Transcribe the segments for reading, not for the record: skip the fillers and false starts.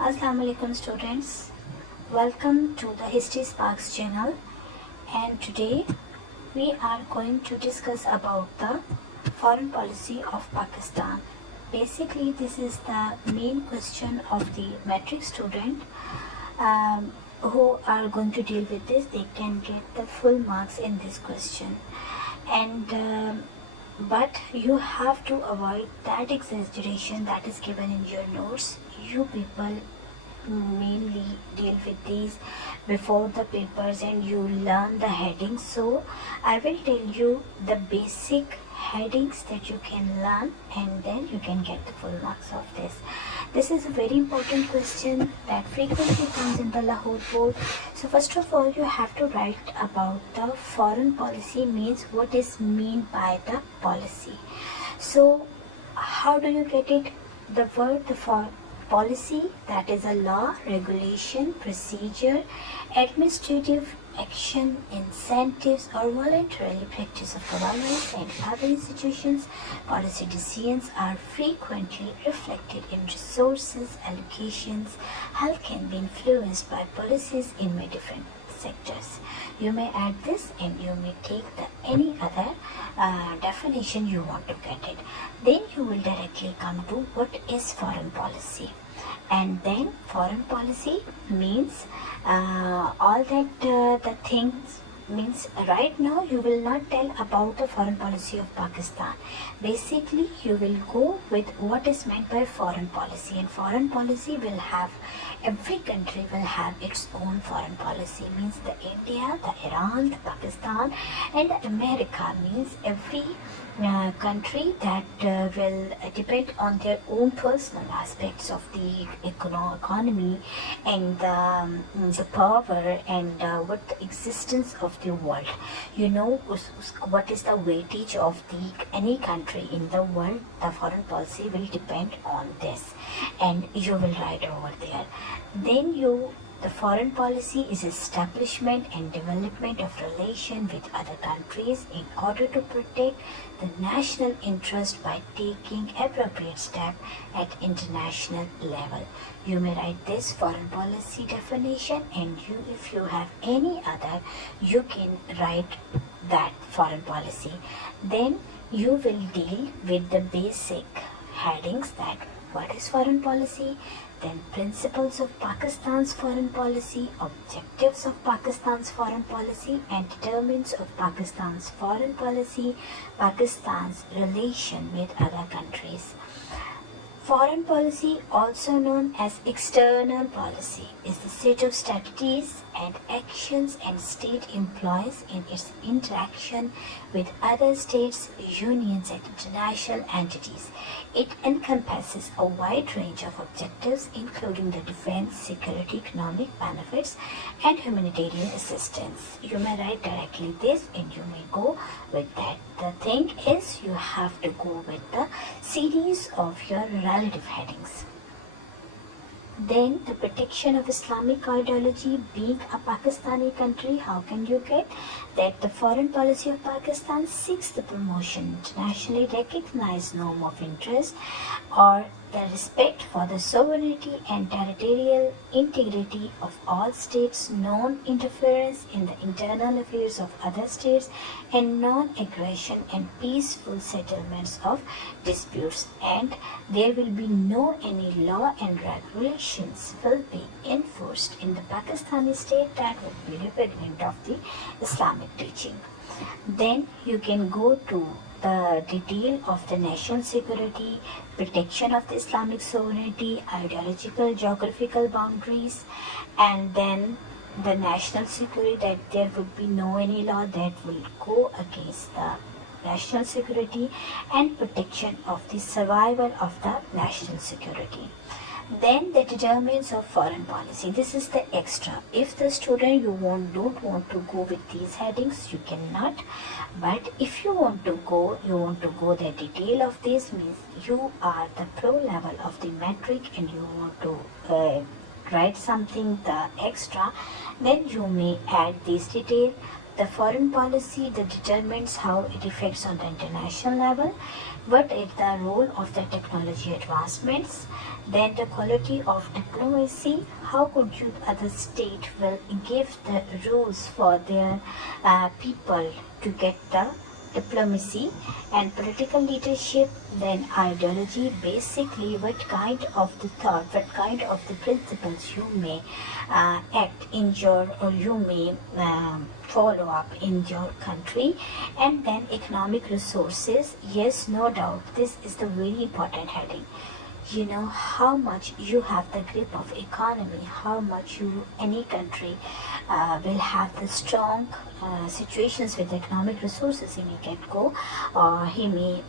Assalamu alaikum students, welcome to the History Sparks channel, and today we are going to discuss about the foreign policy of Pakistan. Basically this is the main question of the metric student who are going to deal with this. They can get the full marks in this question, and but you have to avoid that exaggeration that is given in your notes. You people mainly deal with these before the papers and you learn the headings, so I will tell you the basic headings that you can learn and then you can get the full marks of this is a very important question that frequently comes in the Lahore board. So first of all, you have to write about the foreign policy means what is mean by the policy. So how do you get it? The word the policy, that is a law, regulation, procedure, administrative action, incentives, or voluntarily practice of governments and other institutions. Policy decisions are frequently reflected in resources allocations. Health can be influenced by policies in many different sectors. You may add this and you may take any other definition you want to get it. Then you will directly come to what is foreign policy. And then foreign policy means all that the things means. Right now you will not tell about the foreign policy of Pakistan. Basically you will go with what is meant by foreign policy, and foreign policy will have, every country will have its own foreign policy. Means the India, the Iran, the Pakistan, and the America. Means every country that will depend on their own personal aspects of the economy and the power and what the existence of the world. You know what is the weightage of any country in the world. The foreign policy will depend on this, and you will write over there. Then the foreign policy is establishment and development of relation with other countries in order to protect the national interest by taking appropriate step at international level. You may write this foreign policy definition, and if you have any other, you can write that foreign policy. Then you will deal with the basic headings, that what is foreign policy, then principles of Pakistan's foreign policy, objectives of Pakistan's foreign policy, and determinants of Pakistan's foreign policy, Pakistan's relation with other countries. Foreign policy, also known as external policy, is the set of strategies and actions and state employs in its interaction with other states, unions, and international entities. It encompasses a wide range of objectives, including the defense, security, economic benefits, and humanitarian assistance. You may write directly this and you may go with that. The thing is, you have to go with the series of your relative headings. Then the protection of Islamic ideology. Being a Pakistani country, how can you get that? The foreign policy of Pakistan seeks the promotion internationally recognized norm of interest or the respect for the sovereignty and territorial integrity of all states, non-interference in the internal affairs of other states, and non-aggression and peaceful settlements of disputes. And there will be no any law and regulations will be enforced in the Pakistani state that would be repugnant of the Islamic teaching. Then you can go to the detail of the national security, protection of the Islamic sovereignty, ideological, geographical boundaries, and then the national security, that there would be no any law that will go against the national security, and protection of the survival of the national security. Then the determinants of foreign policy. This is the extra. If the student don't want to go with these headings, you cannot. But if you want to go the detail of this, means you are the pro level of the metric and you want to write something the extra, then you may add this detail. The foreign policy that determines how it affects on the international level. what is the role of the technology advancements, then the quality of diplomacy, how could you other state will give the rules for their people to get the diplomacy, and political leadership, then ideology, basically what kind of the thought, what kind of the principles you may act in your, or you may follow up in your country. And then economic resources, yes, no doubt this is the very important heading. You know how much you have the grip of economy, how much you, any country will have the strong situations with economic resources. He may get go, or he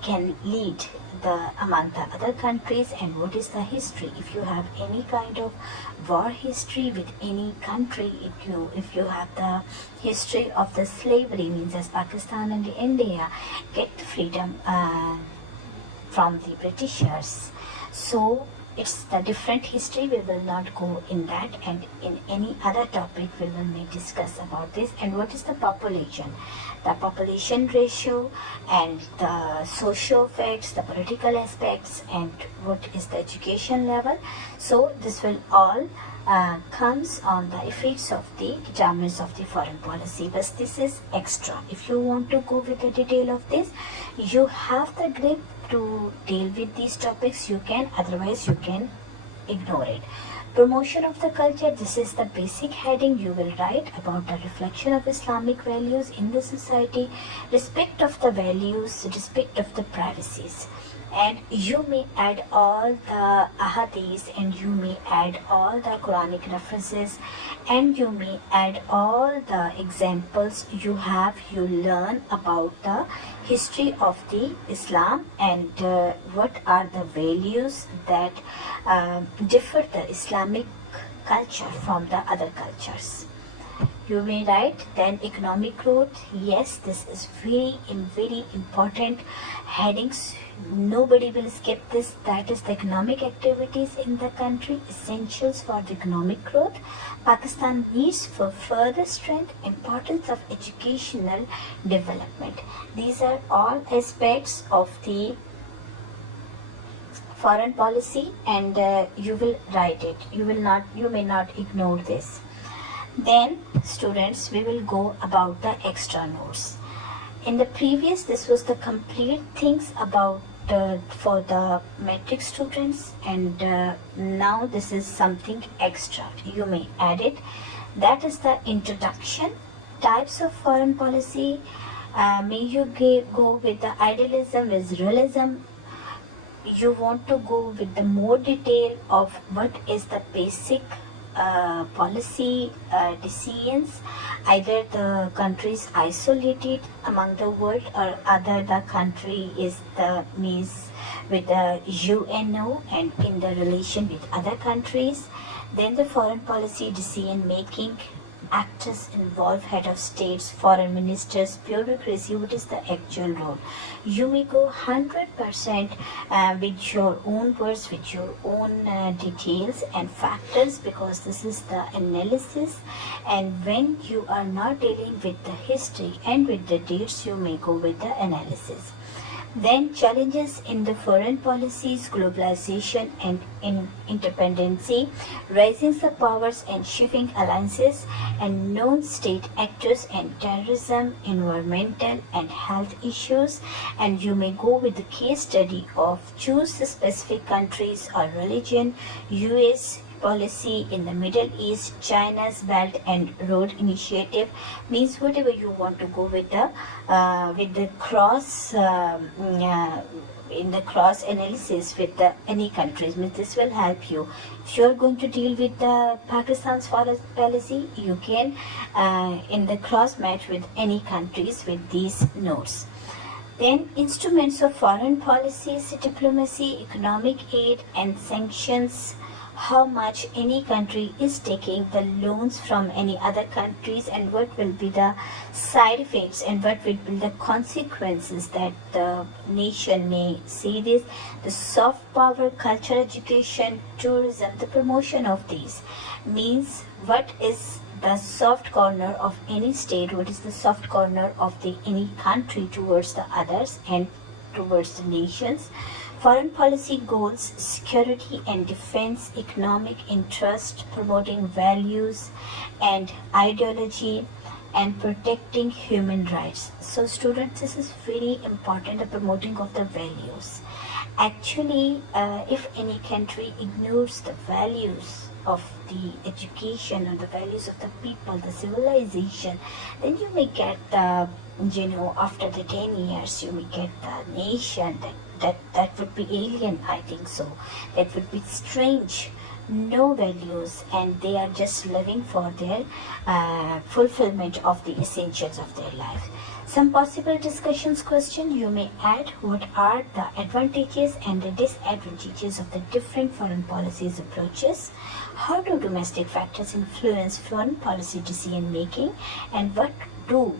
can lead the among the other countries. And what is the history? If you have any kind of war history with any country, if you have the history of the slavery, means as Pakistan and India get the freedom from the Britishers. So it's the different history. We will not go in that, and in any other topic we will may discuss about this. And what is the population ratio, and the social facts, the political aspects, and what is the education level. So this will all comes on the effects of the determinants of the foreign policy. But this is extra. If you want to go with the detail of this, you have the grip to deal with these topics, you can, otherwise you can ignore it. Promotion of the culture, this is the basic heading. You will write about the reflection of Islamic values in the society, respect of the values, respect of the privacies. And you may add all the ahadith, and you may add all the Quranic references, and you may add all the examples you learn about the history of the Islam, and what are the values that differ the Islamic culture from the other cultures. You may write then economic growth. Yes, this is very important headings. Nobody will skip this. That is the economic activities in the country, essentials for the economic growth. Pakistan needs for further strength, importance of educational development. These are all aspects of the foreign policy, and you will write it. You may not ignore this. Then students, we will go about the extra notes. In the previous, this was the complete things about for the metric students, and now this is something extra. You may add it. That is the introduction, types of foreign policy. May you go with the idealism, with realism. You want to go with the more detail of what is the basic policy decisions. Either the country is isolated among the world, or other the country is the means with the UNO and in the relation with other countries. Then the foreign policy decision making, actors involved, head of states, foreign ministers, bureaucracy, what is the actual role. You may go 100% with your own words, with your own details and factors, because this is the analysis. And when you are not dealing with the history and with the dates, you may go with the analysis. Then challenges in the foreign policies, globalization and interdependency, rising powers and shifting alliances, and non-state actors, and terrorism, environmental and health issues. And you may go with the case study of choose specific countries or religion, US policy in the Middle East, China's Belt and Road Initiative, means whatever you want to go with the cross in the cross analysis with the any countries. Means this will help you. If you are going to deal with the Pakistan's foreign policy, you can in the cross match with any countries with these notes. Then instruments of foreign policies, diplomacy, economic aid and sanctions. How much any country is taking the loans from any other countries, and what will be the side effects, and what will be the consequences that the nation may see this. The soft power, culture, education, tourism, the promotion of these, means what is the soft corner of any state, what is the soft corner of the any country towards the others and towards the nations. Foreign policy goals: security and defense, economic interest, promoting values and ideology, and protecting human rights. So students, this is very important, the promoting of the values. Actually, if any country ignores the values of the education and the values of the people, the civilization, then you may get the, after the 10 years, you may get the nation that would be alien, I think so. That would be strange, no values, and they are just living for their fulfillment of the essentials of their life. Some possible discussions question you may add: what are the advantages and the disadvantages of the different foreign policies approaches? How do domestic factors influence foreign policy decision making? And what role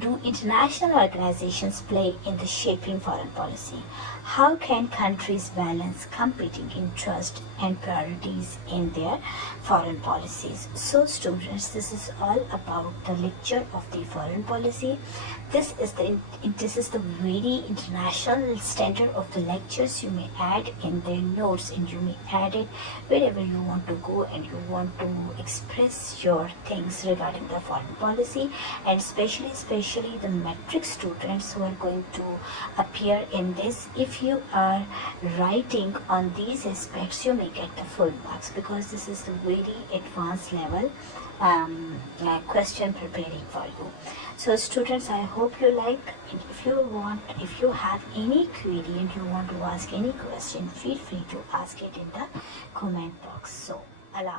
do international organizations play in the shaping foreign policy? How can countries balance competing interests and priorities in their foreign policies? So students, this is all about the lecture of the foreign policy. This is the very international standard of the lectures. You may add in their notes, and you may add it wherever you want to go and you want to express your things regarding the foreign policy, and especially the metric students who are going to appear in this. If you are writing on these aspects, you may get the full marks, because this is the very advanced level question preparing for you. So students, I hope you like, and if you have any query and you want to ask any question, feel free to ask it in the comment box. So allow